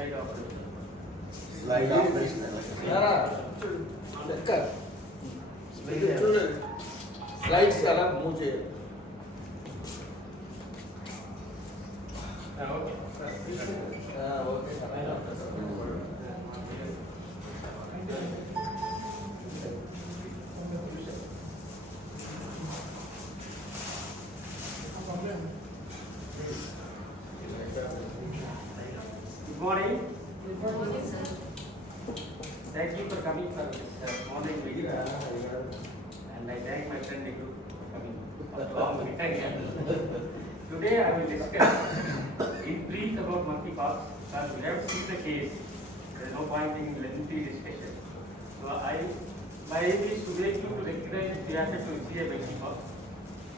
Slide operation. Slides అలా move చేయాలి. Okay Good morning. Good morning, sir. Thank you for coming for this morning meeting. And I thank my friend Niku for coming after long weekend. Today I will discuss in brief about monkeypox. As we have seen the case, there is no point in lengthy discussion. So my aim is to make you to recognize the effect of see a monkeypox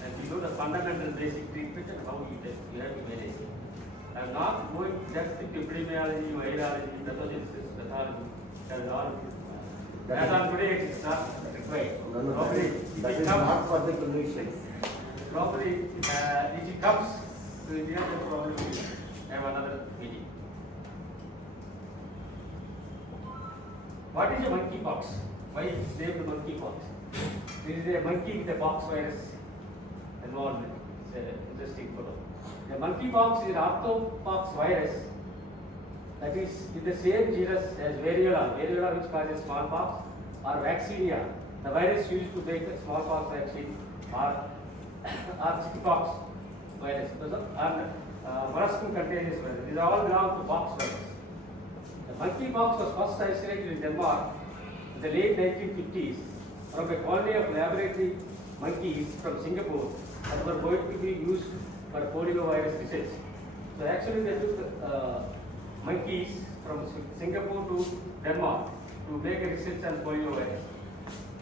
and we know the fundamental basic treatment and how you have to manage it. I am not going depth into epidemiology, virology, pathogenesis, pathology. That is all. As on today, it is not required. Probably, that is not for the clinicians. Probably, if it comes to India, then probably we will have another meeting. What is a monkeypox? Why is it named monkeypox? This is a monkey with a pox virus involved. It's an interesting photo. The monkeypox is an orthopox virus that is in the same genus as variola which causes smallpox, or vaccinia, the virus used to make a smallpox vaccine, or chickenpox virus, and molluscum contagious virus. These all belong to pox virus. The monkeypox was first isolated in Denmark in the late 1950s from a colony of laboratory monkeys from Singapore that were going to be used for poliovirus research. So actually they took monkeys from Singapore to Denmark to make a research on poliovirus.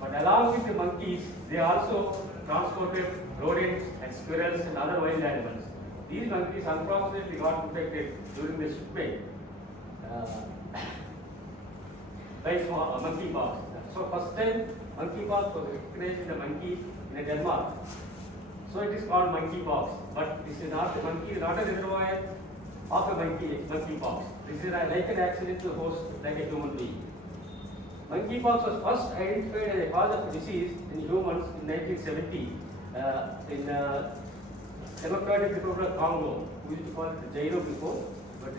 But along with the monkeys, they also transported rodents and squirrels and other wild animals. These monkeys unfortunately got infected during the shipment by monkeypox. So first time monkeypox was recognized in the monkey in Denmark. So it is called monkeypox, but this is not the monkey, not a reservoir of a monkeypox. This is like an accidental host, like a human being. Monkeypox was first identified as a cause of disease in humans in 1970 in Democratic Republic of Congo. We used to call it the Jairo before, but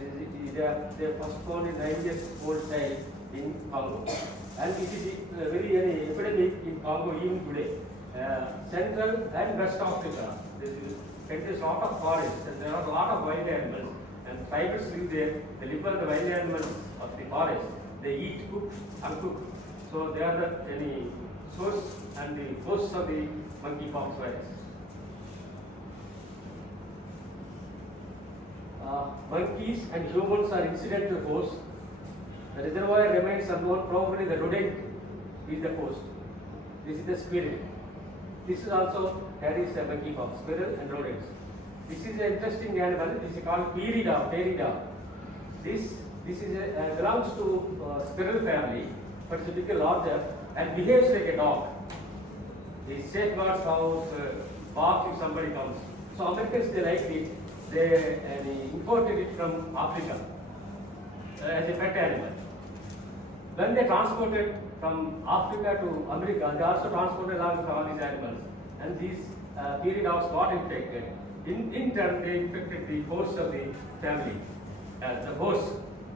they first found in 9 years old child in Congo. And it is very epidemic in Congo even today. Central and West Africa, there is a lot of forests and there are a lot of wild animals, and tribes live there. They live on the wild animals of the forest. They eat cooked, uncooked. So they are the source and the hosts of the monkeypox virus. Monkeys and humans are incidental hosts. The reservoir remains unknown. Probably the rodent is the host. This is the squirrel. This is also carries a monkeypox, squirrel and rodents. This is an interesting animal. This is called Perida. This belongs to squirrel family, but it's a bit larger and behaves like a dog. It safeguards house, barks if somebody comes. So Americans, they like it. They imported it from Africa as a pet animal. When they transported from Africa to America, they also transported along with all these animals. And these Peridogs got infected. In turn, they infected the host of the family, the host.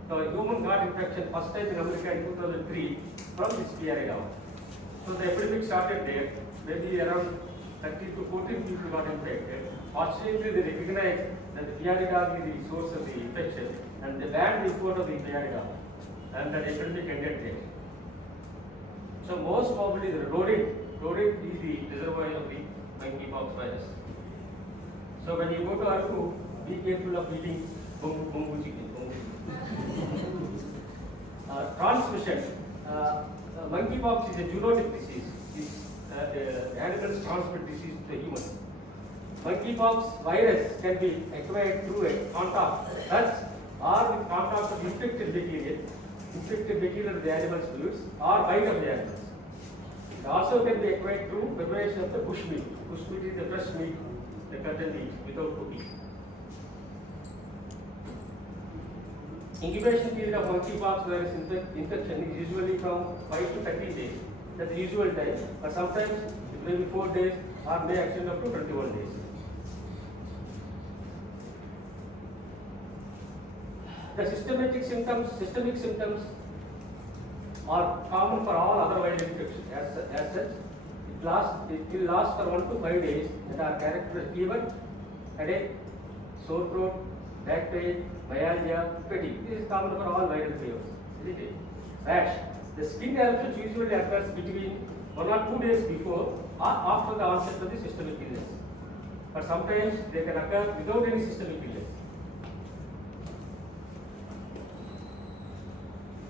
So a human got infection first time in America in 2003 from this Peridog. So the epidemic started there. Maybe around 30 to 14 people got infected. Fortunately, they recognized that the Peridog is the source of the infection, and they banned the import of the Peridog. And that epidemic ended there. So most probably the rodent is the reservoir of the monkeypox virus. So when you go to Arku, be careful of eating bungu chicken. Transmission. Monkeypox is a zoonotic disease. Animals transmit disease to the humans. Monkeypox virus can be acquired through a contact, touch, or with contact of infected material of the animal's fluids, or bite of the animals. It also can be acquired through preparation of the bushmeat. Bushmeat is the fresh meat the cut and eat without cooking. Incubation period of monkeypox virus infection is usually from 5 to 30 days. That's the usual time, but sometimes it may be 4 days or may extend up to 21 days. The systemic symptoms are common for all other viral infections. As such, it will last for 1 to 5 days and are characterized by fever, headache, sore throat, back pain, myalgia, fatigue. This is common for all viral fevers. Isn't it? Rash. The skin eruptions usually occurs between 1 or 2 days before or after the onset of the systemic illness. But sometimes they can occur without any systemic illness.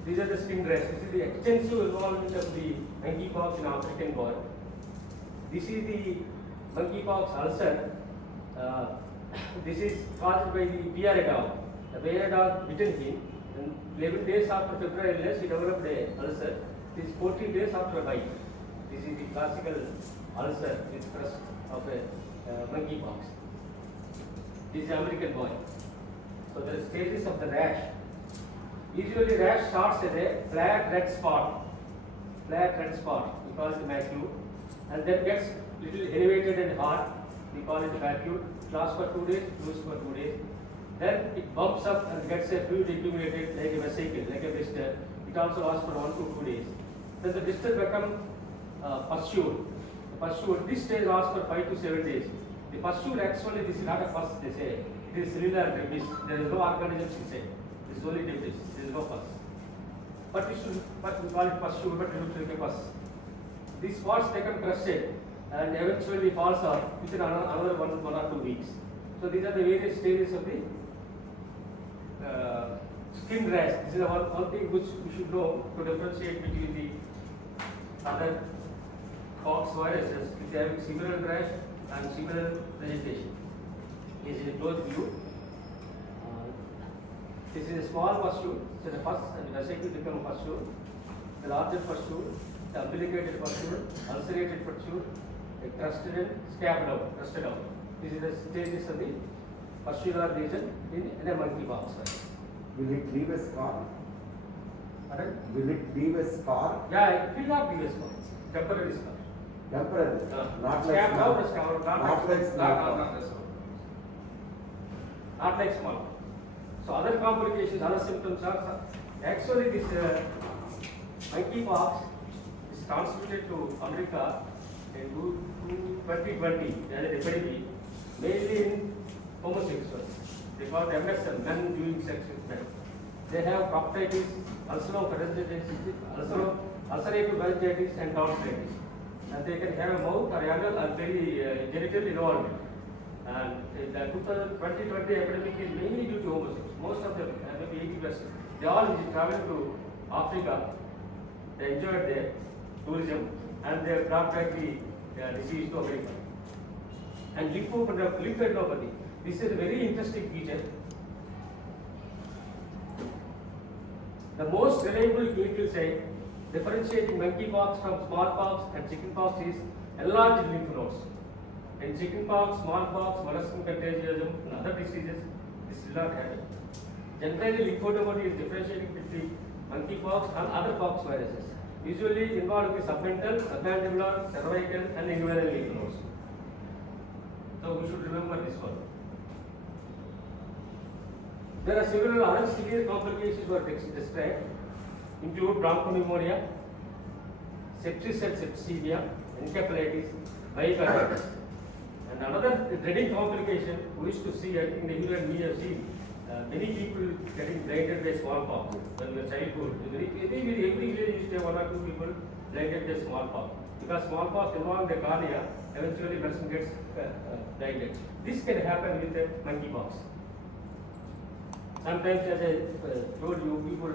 These are the skin rash. This is the extensive involvement of the monkeypox in African boy. This is the monkeypox ulcer. This is caused by the PRA dog. The PRA dog bitten him, and 11 days after febrile illness, he developed a ulcer. This is 14 days after a bite. This is the classical ulcer with crust of a monkeypox. This is American boy. So the stages of the rash. Usually rash starts as a flat red spot. Flat red spot. We call it the macule, and then gets little elevated and hard. We call it the macule. Lasts for 2 days, goes for 2 days. Then it bumps up and gets a fluid accumulated like a vesicle, like a blister. It also lasts for 1 to 2 days. Then the blister becomes pustule. The pustule, this stage lasts for 5 to 7 days. The pustule actually, this is not a pus, they say. It is cellular debris. There is no organisms inside. This is only debris. There is no pus. But we call it pustule, but it looks like a pus. These spots become crusted and eventually falls off within another 1 or 2 weeks. So these are the various stages of the skin rash. This is one thing which we should know to differentiate between the other pox viruses which have similar rash and similar presentation. This is a close view. This is a small pustule, so the pus and the vesicle become a pustule. The larger pustule, the umbilicated pustule, ulcerated pustule, a crusted and scabbed out, crusted out. This is the stages of the pustular region in a monkeypox virus. Will it leave a scar? Pardon? Will it leave a scar? Yeah, it will not be a scar. Temporary scar. Temporary. Not like Scabbed out, small. scar, Not like small. Not like small. So other complications, other symptoms are actually this monkeypox is transmitted to America in 2020 as an epidemic, mainly in homosexuals. They call it MSM, men doing sex with men. They have proctitis, ulceropharyngitis, ulcerative pharyngitis, and tonsillitis. And they can have a mouth or anal and very genital involvement. And the 2020 epidemic is mainly due to homosexuals. Most of them, maybe 80%, they all travel to Africa. They enjoyed their tourism and they brought back the disease to America. And lymphadenopathy. This is a very interesting feature. The most reliable clinical sign differentiating monkeypox from smallpox and chickenpox is enlarged lymph nodes. In chickenpox, smallpox, molluscum contagiosum, and other diseases, this will not happen. Generally, lymphadenopathy is differentiating between monkeypox and other pox viruses, usually involving the submental, submandibular, cervical, and inguinal lymph nodes. So we should remember this one. There are several other severe complications were described, include bronchopneumonia, sepsis and septicemia, encephalitis, myocarditis. And another dreading complication we used to see, I think you and me have seen, many people getting blinded by smallpox when we were childhood. Every village used to have 1 or 2 people blinded by smallpox. Because smallpox involved the cornea, eventually person gets blinded. This can happen with the monkeypox. Sometimes, as I told you, people,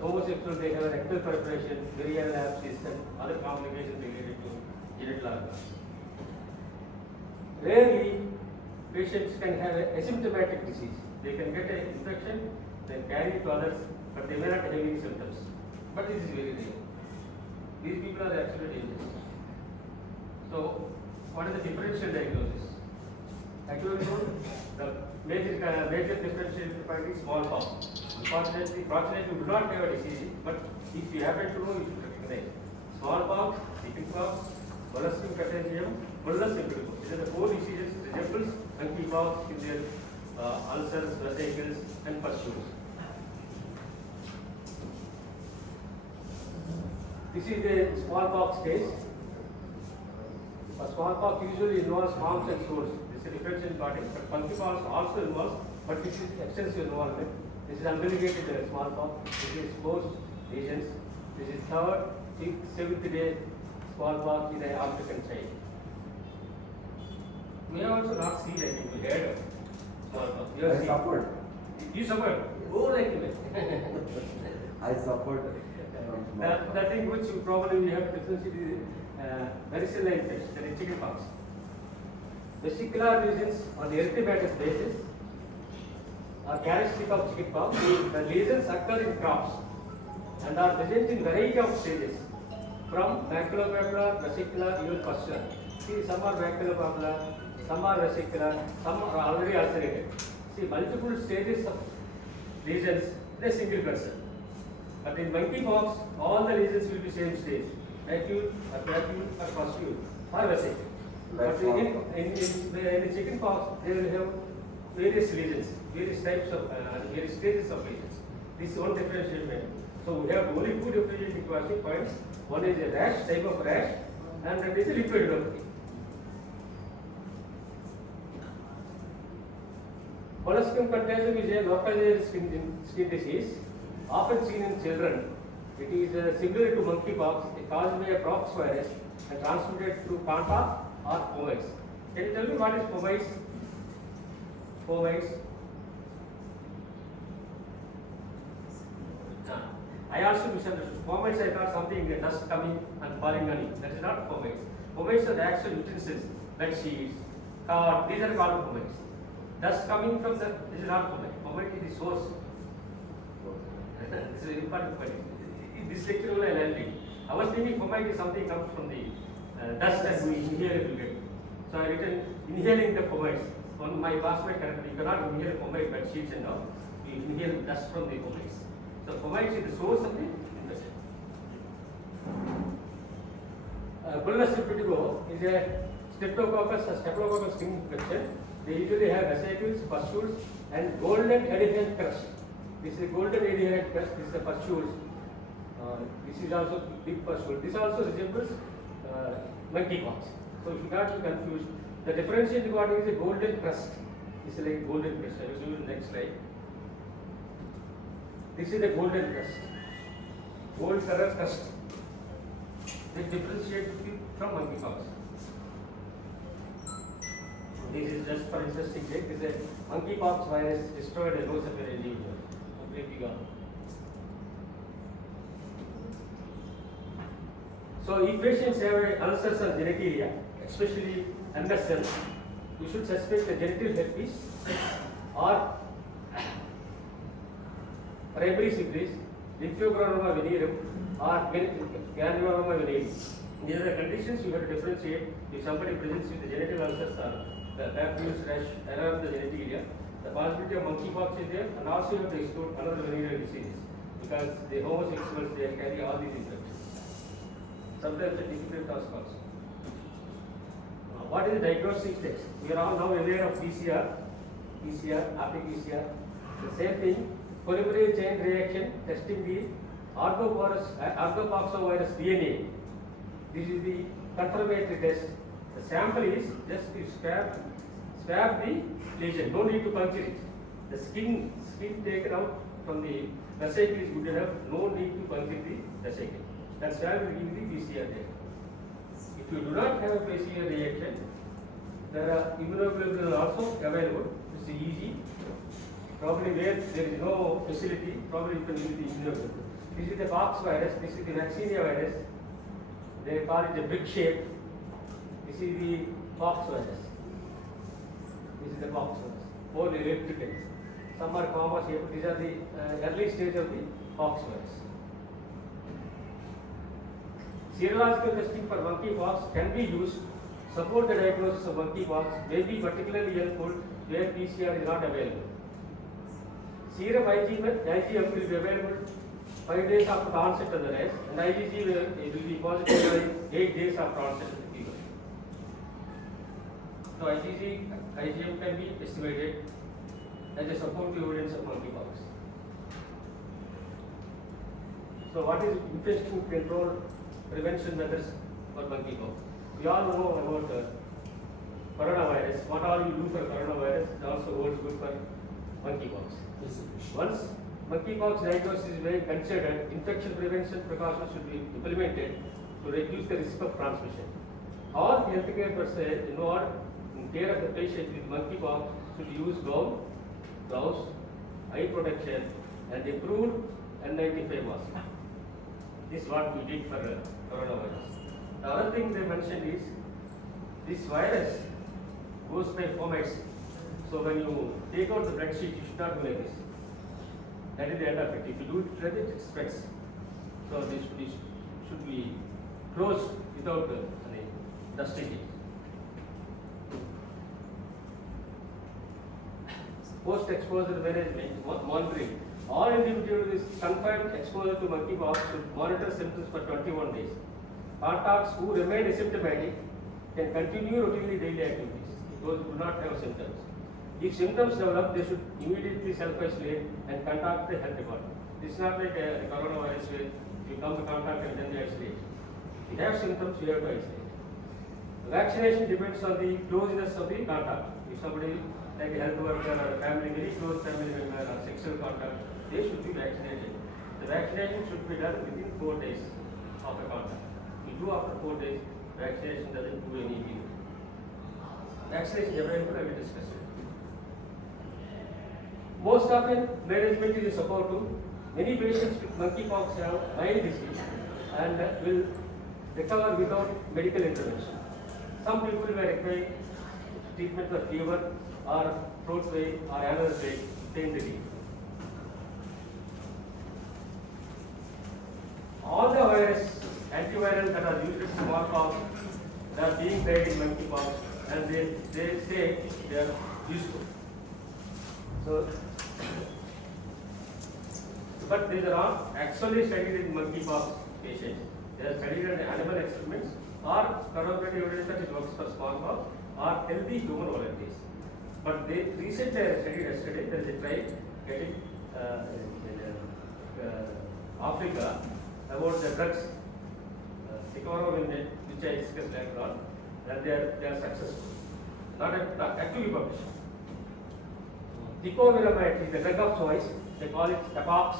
homosexuals, they have a rectal perforation, varial abscess, and other complications related to genital organs. Rarely, patients can have an asymptomatic disease. They can get an infection, they carry it to others, but they may not have any symptoms. But this is very rare. These people are actually dangerous. So, what is the differential diagnosis? I told you the major differentiating point is smallpox. Fortunately, we do not have a disease, but if you happen to know, you should recognize smallpox, chickenpox, molluscum contagium, bullous impetigo. These are the 4 diseases resembles monkeypox in their ulcers, vesicles, and pustules. This is the smallpox case. Smallpox usually involves arms and sores. This is a differential body, but monkeypox also involves, but this is extensive involvement. This is unmitigated smallpox. This is post lesions. This is 3rd, 5th, 7th day smallpox in an African child. We have also not seen, I think, we heard of smallpox. You have I seen. suffered. You suffered? Oh, like me. I suffered from smallpox. The thing which you probably have differentiated is varicella infection, that is chickenpox. Vesicular lesions on the erythematous basis are characteristic of chickenpox. The lesions occur in crops and are present in variety of stages, from maculopapular, vesicular, even pustular. See, some are maculopapular, some are vesicular, some are already ulcerated. See, multiple stages of lesions in a single person. But in monkeypox, all the lesions will be same stage, acute, papule, or pustule, or vesicle. But in the chickenpox, they will have various lesions, various types of, various stages of lesions. This is one differentiation. So we have only 2 differentiating points. One is a rash, type of rash, and that is a lipidopathy. Molluscum contagium is a localized skin disease, often seen in children. It is similar to monkeypox, caused by a pox virus and transmitted through contact or fomites. Can you tell me what is fomites? Fomites. I also misunderstood. Fomites, I thought something dust coming and falling on it. That is not fomites. Fomites are the actual utensils, bed sheets, car. These are called fomites. Dust coming from the, this is not fomite. Fomite is the source. This is important point. This lecture will I learned it. I was thinking fomite is something comes from the dust and we inhale it will get. So I written inhaling the fomites. On my classmate correctly, you cannot inhale fomite bed sheets and all. You inhale dust from the fomites. So fomite is the source of the infection. Bullous impetigo is a staphylococcus skin infection. They usually have vesicles, pustules, and golden adherent crust. This is a golden adherent crust. This is the pustules. This is also big pustule. This also resembles monkeypox. So you should not be confused. The differentiating part is a golden crust. This is like golden crust. I will show you the next slide. This is the golden crust. Gold color crust. They differentiate from monkeypox. This is just for interesting sake. This is a monkeypox virus destroyed a nose of an individual. Completely gone. So if patients have ulcers on genitalia, especially MSL, you should suspect a genital herpes or primary syphilis, lymphogranuloma venereum or granuloma venereum. These are the conditions you have to differentiate if somebody presents with the genital ulcers or the papules rash around the genitalia. The possibility of monkeypox is there, and also you have to exclude another venereal diseases because the homosexuals they carry all these infections. Sometimes a difficult task also. What is the diagnostic steps? We are all now aware of PCR, RT-PCR. The same thing, polymerase chain reaction, testing the argopoxvirus DNA. This is the confirmatory test. The sample is just to swab the lesion. No need to puncture it. The skin taken out from the vesicle is good enough. No need to puncture the vesicle. That swab will give the PCR data. If you do not have a PCR reaction, there are immunoglobulins also available. It's easy. Probably where there is no facility, probably you can use the immunoglobulin. This is the pox virus. This is the vaccinia virus. They call it a brick shape. This is the pox virus. This is the pox virus. All electrical. Some are comma shaped. These are the early stage of the pox virus. Serological testing for monkeypox can be used support the diagnosis of monkeypox may be particularly helpful where PCR is not available. Serum IgM will be available 5 days after the onset of the rash, and IgG will be positive by 8 days after onset of the fever. So IgM can be estimated as a supportive evidence of monkeypox. So what is infection control prevention methods for monkeypox? We all know about coronavirus. What all you do for coronavirus is also holds good for monkeypox. Once monkeypox diagnosis is being considered, infection prevention precautions should be implemented to reduce the risk of transmission. All healthcare personnel involved in care of the patient with monkeypox should use gloves, eye protection, and improved N95 mask. This is what we did for coronavirus. The other thing they mentioned is this virus goes by fomites. So when you take out the blood sheet, you should not do like this. That is the end of it. If you do it like it spreads. So this should be closed without dusting it. Post-exposure management, monitoring. All individuals with confirmed exposure to monkeypox should monitor symptoms for 21 days. Contacts who remain asymptomatic can continue routinely daily activities. Those who do not have symptoms. If symptoms develop, they should immediately self-isolate and contact the health department. This is not like a coronavirus where you come to contact and then you isolate. If you have symptoms, you have to isolate. Vaccination depends on the closeness of the contact. If somebody like a health worker or a family, very close family member or sexual contact, they should be vaccinated. The vaccination should be done within 4 days of a contact. If you do after 4 days, vaccination doesn't do any good. Vaccination is available, I will discuss it. Most often, management is supportive. Many patients with monkeypox have mild disease and will recover without medical intervention. Some people may require treatment for fever or throat pain or another pain relief. All the antivirals that are used in smallpox, they are being tried in monkeypox, and they say they are useful. So, but these are not actually studied in monkeypox patients. They are studied in animal experiments or corroborative evidence that it works for smallpox or healthy human volunteers. But they recently studied yesterday, there is a trial getting in Africa about the drugs, Ticovir, which I discussed later on, and they are successful. Not actually published. Ticovir is the drug of choice. They call it Tapox.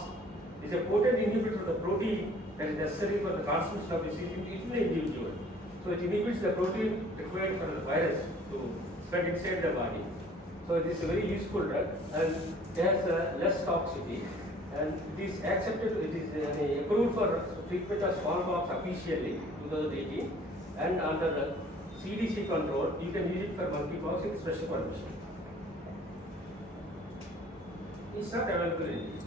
It is a potent inhibitor of the protein that is necessary for the transmission of disease in the individual. So it inhibits the protein required for the virus to spread inside the body. So it is a very useful drug and it has less toxicity, and it is accepted. It is approved for treatment of smallpox officially 2018, and under the CDC control, you can use it for monkeypox in special permission. It's not available in India.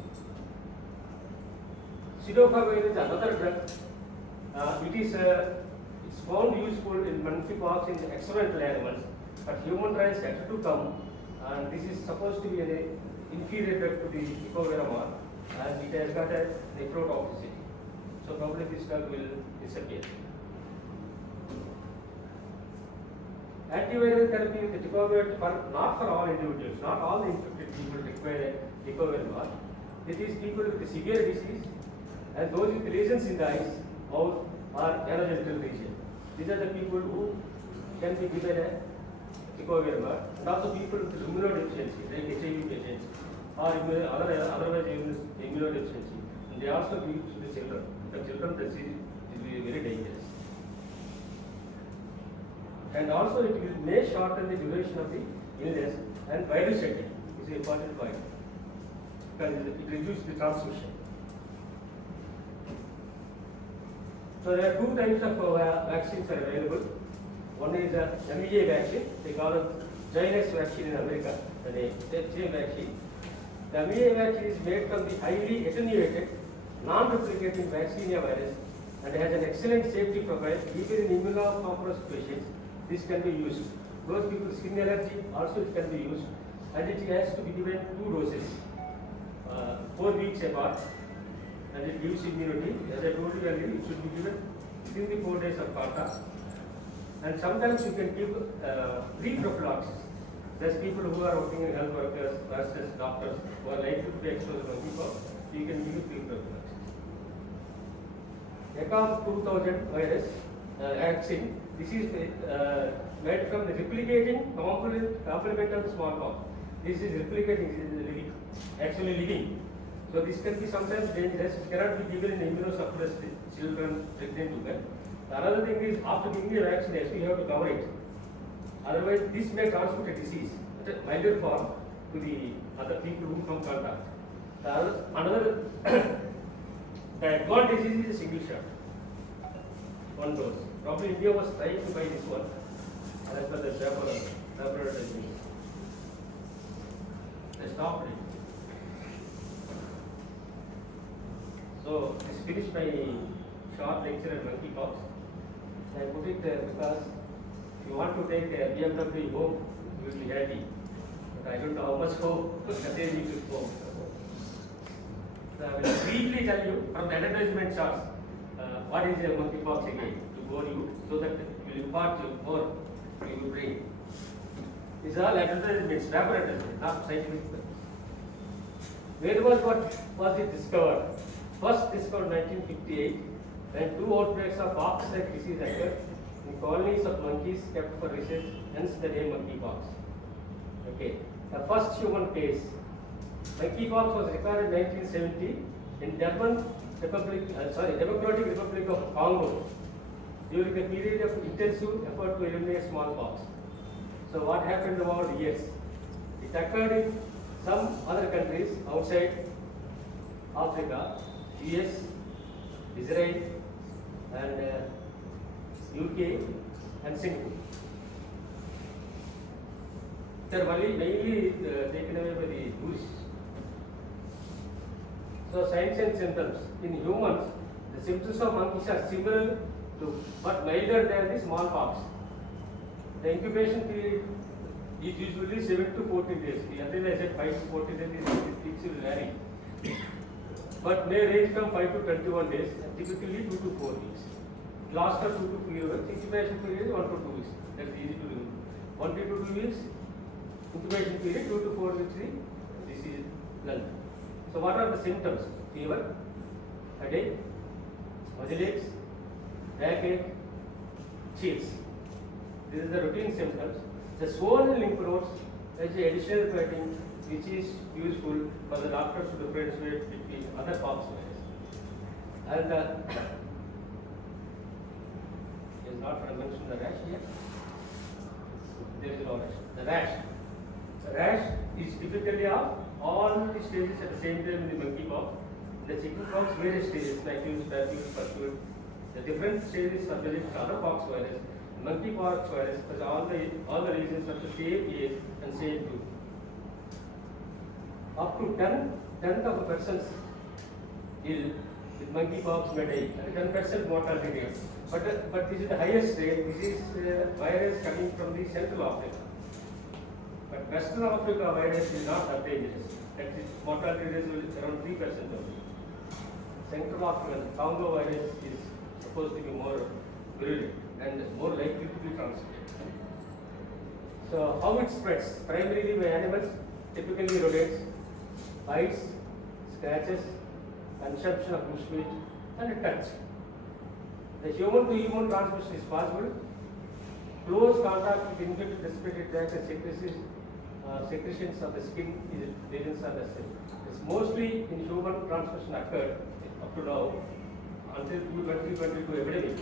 Cidofovir is another drug. It's found useful in monkeypox in experimental animals, but human trials yet to come. And this is supposed to be an inferior drug to the Ticovir, and it has got a nephrotoxicity. So probably this drug will disappear. Antiviral therapy with Ticovir, not for all individuals, not all the infected people require a Ticovir. It is people with severe disease and those with lesions in the eyes, mouth, or anogenital region. These are the people who can be given a Ticovir, and also people with immunodeficiency, like HIV patients, or otherwise immunodeficiency. And they also give to the children. The children, the disease is very dangerous. And also it may shorten the duration of the illness, and viral shedding is an important point because it reduces the transmission. So there are two types of vaccines are available. One is a MEA vaccine. They call it Jynneos vaccine in America. The same vaccine. The MEA vaccine is made from the highly attenuated, non-replicating vaccinia virus and has an excellent safety profile even in immunocompromised patients this can be used. Those people with skin allergy also it can be used, and it has to be given 2 doses, 4 weeks apart, and it gives immunity. As I told you earlier, it should be given within the 4 days of contact. And sometimes you can give pre-prophylaxis. There's people who are working in health workers, nurses, doctors who are likely to be exposed to monkeypox. You can give pre-prophylaxis. ECOM 2000 virus vaccine. This is made from the replicating complement of smallpox. This is replicating, this is living, actually living. So this can be sometimes dangerous. It cannot be given in immunosuppressed children, pregnant women. The another thing is after giving a vaccination, you have to cover it. Otherwise, this may transmit a disease, at a milder form, to the other people who come contact. Another, the advantage is a single shot, 1 dose. Probably India was trying to buy this one, as per the laboratory. They stopped it. So, this finished my short lecture on monkeypox. I put it there because if you want to take a BMW home, you will be happy. But I don't know how much home message you should home. So I will briefly tell you from the advertisement shots what is a monkeypox again to bore you, so that you will impart more to your brain. These are all advertisements, paper advertisements, not scientific purpose. Where was it discovered? First discovered 1958, when 2 outbreaks of pox-like disease occurred in colonies of monkeys kept for research, hence the name monkeypox. Okay, the first human case. Monkeypox was recorded in 1970 in Democratic Republic of Congo during a period of intensive effort to eliminate smallpox. So what happened over the years? It occurred in some other countries outside Africa, US, Israel, and UK and Singapore. They are mainly taken away by the tourists. So signs and symptoms in humans, the symptoms of monkeys are similar to but milder than the smallpox. The incubation period is usually 7 to 14 days. The other I said 5 to 14 days. Things will vary, but may range from 5 to 21 days, and typically 2 to 4 weeks. It lasts for 2 to 3 weeks. Incubation period is 1 to 2 weeks. That's easy to remember. 1 to 2 weeks. Incubation period 2 to 4 weeks. This is length. So what are the symptoms? Fever, headache, muscle aches, backache, chills. These are the routine symptoms. The swollen lymph nodes is the additional protein which is useful for the doctors to differentiate between other pox virus. And is not mentioned the rash here. There is no rash. The rash. The rash is typically of all the stages at the same time in the monkeypox. The chickenpox various stages, diffuse, diffuse, pursuit. The different stages are related to other pox virus. Monkeypox virus has all the regions of the same age and same group. Up to 10th of a person's ill with monkeypox may die, and 10% mortality rate. But this is the highest rate. This is virus coming from the Central Africa. But Western Africa virus is not that dangerous. That is mortality rate is around 3% only. Central African Congo virus is supposed to be more virulent and more likely to be transmitted. So how it spreads? Primarily by animals, typically rodents, bites, scratches, consumption of bushmeat, and touch. The human-to-human transmission is possible. Close contact with infected respiratory tract and secretions of the skin regions are the same. It's mostly in human transmission occurred up to now until 2022 epidemic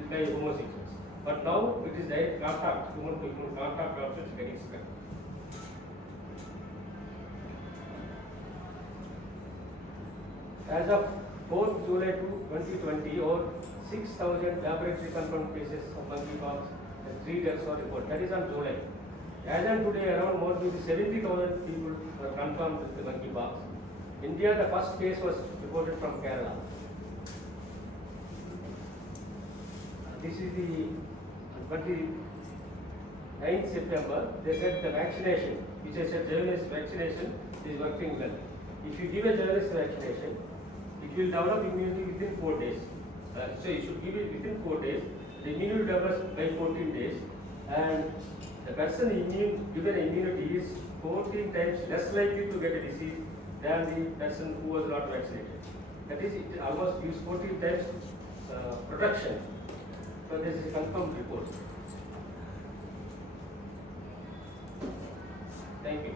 is by homosexuals. But now it is direct contact, human-to-human contact also is getting spread. As of 4th July 2020, over 6,000 laboratory confirmed cases of monkeypox and 3 deaths are reported. That is on July. As on today, around more than 70,000 people were confirmed with the monkeypox. India, the first case was reported from Kerala. This is the 9th September, they said the vaccination, which I said Javanese vaccination is working well. If you give a Javanese vaccination, it will develop immunity within 4 days. So you should give it within 4 days. The immunity develops by 14 days, and the person given immunity is 14 times less likely to get a disease than the person who was not vaccinated. That is, it almost gives 14 times protection. So this is a confirmed report. Thank you.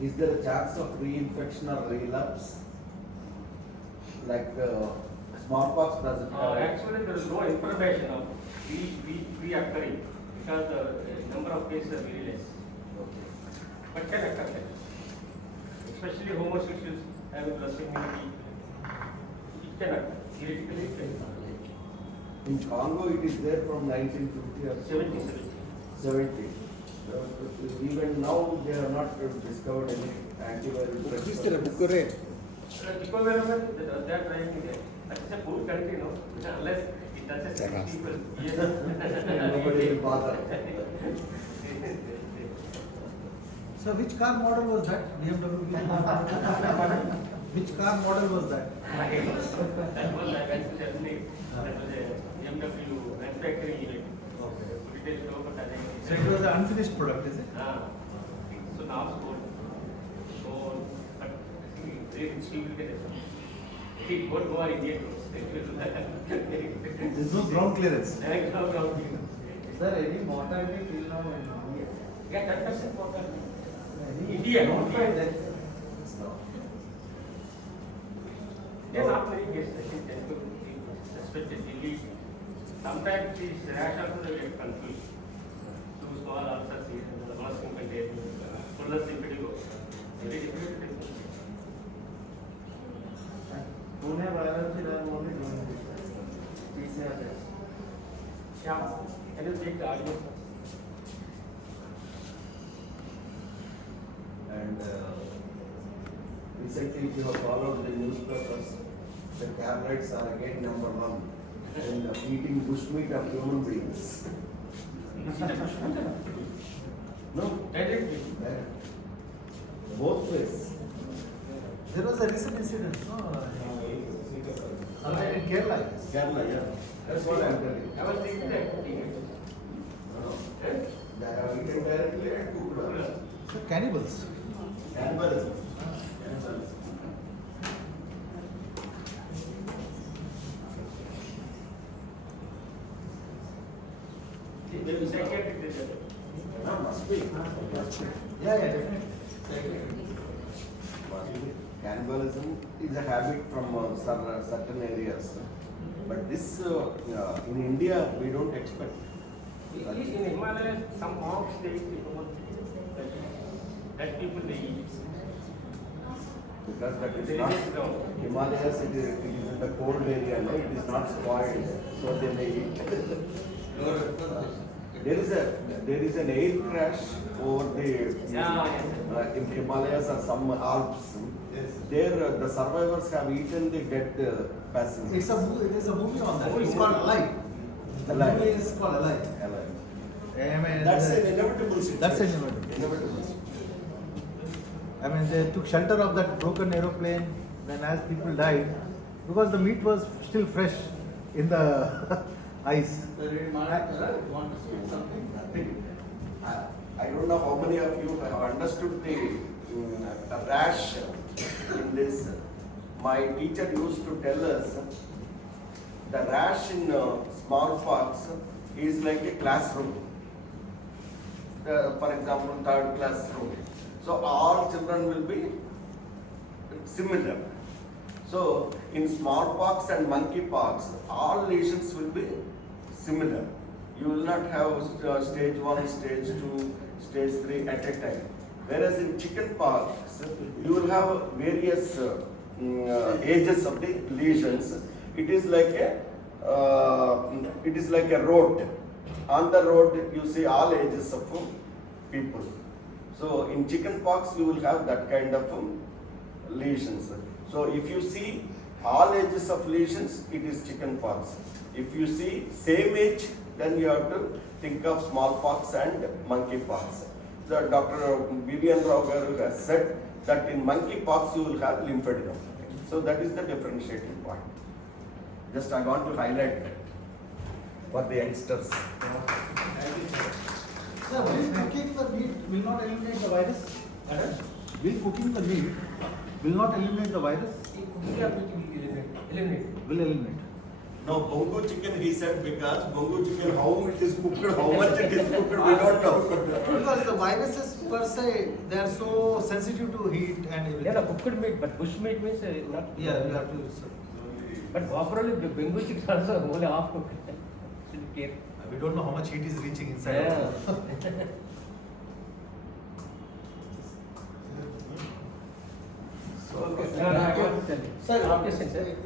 Is there a chance of reinfection or relapse? Like smallpox doesn't have. Actually, there is no information of reoccurring because the number of cases are very less. Okay. But can occur, especially homosexuals having less immunity. It can occur. Theoretically, it can occur. In Congo, it is there from 1950 or 70. 70. Even now, they have not discovered any antiviral drugs. They are trying there. That is a poor country, no? Unless it touches people. Nobody will bother. So which car model was that? BMW? Which car model was that? That was actually a BMW manufacturing unit. So it was an unfinished product, is it? So now it's good. So, but I think they still will get it. It won't go on Indian roads. There is no ground clearance. Direct no ground clearance. Is there any mortality till now in India? Yeah, 10% mortality. India, No, India. fine, that's There are not many cases. I think there could be suspected Delhi. Sometimes these rash also they get confused. Two small ulcers here, the masking container, fullness impetigo. Very difficult to diagnose. Pune biology lab only doing this. PCR test. Yeah, can you take the audio? And recently, if you have followed the newspapers, the tablets are again number one in eating bushmeat of human beings. No, Directly. both ways. There was a recent incident, no? Somewhere in Kerala, I guess. Kerala, yeah. That's what I'm telling you. I was thinking that. No, they have eaten directly and cooked also. So cannibals. Cannibalism. Maybe psychiatric disorder. No, must be. Yeah, definitely. Cannibalism is a habit from certain areas. But this, in India, we don't expect. In Himalayas, some monks they eat people. That people they eat. Because that is They not, just don't. Himalayas, it is in the cold area, no? It is not spoiled, so they may eat. There is an air crash over the in Himalayas or some Alps. There the survivors have eaten the dead passengers. It is a movie on that. It's called Alive. The Alive. movie is called Alive. Alive. I mean, That's an inevitable situation. That's inevitable. Inevitable. I mean, they took shelter of that broken aeroplane when as people died because the meat was still fresh in the ice. want to say something? I don't know how many of you have understood the rash in this. My teacher used to tell us the rash in smallpox is like a classroom. For example, third classroom. So all children will be similar. So in smallpox and monkeypox, all lesions will be similar. You will not have stage 1, stage 2, stage 3 at a time. Whereas in chickenpox, you will have various ages of the lesions. It is like a road. On the road, you see all ages of people. So in chickenpox, you will have that kind of lesions. So if you see all ages of lesions, it is chicken pox. If you see same age, then you have to think of smallpox and monkeypox. The Dr. Vivian Rao garu has said that in monkeypox you will have lymphedema. So that is the differentiating point. Just I want to highlight that for the youngsters. Sir, will cooking the meat will not eliminate the virus? Will cooking the meat will not eliminate the virus? Eliminate. Will eliminate. No, Bongo chicken he said because Bongo chicken how it is cooked, how much it is cooked, we don't know. Because the viruses per se, they are so sensitive to heat and everything. Yeah, the cooked meat, but bush meat means not. Yeah, you have to. But overall, the Bengal chicken also only half cooked. Should be careful. We don't know how much heat is reaching inside. Yeah. So, No, no, I got it. Sir, Yes, sir.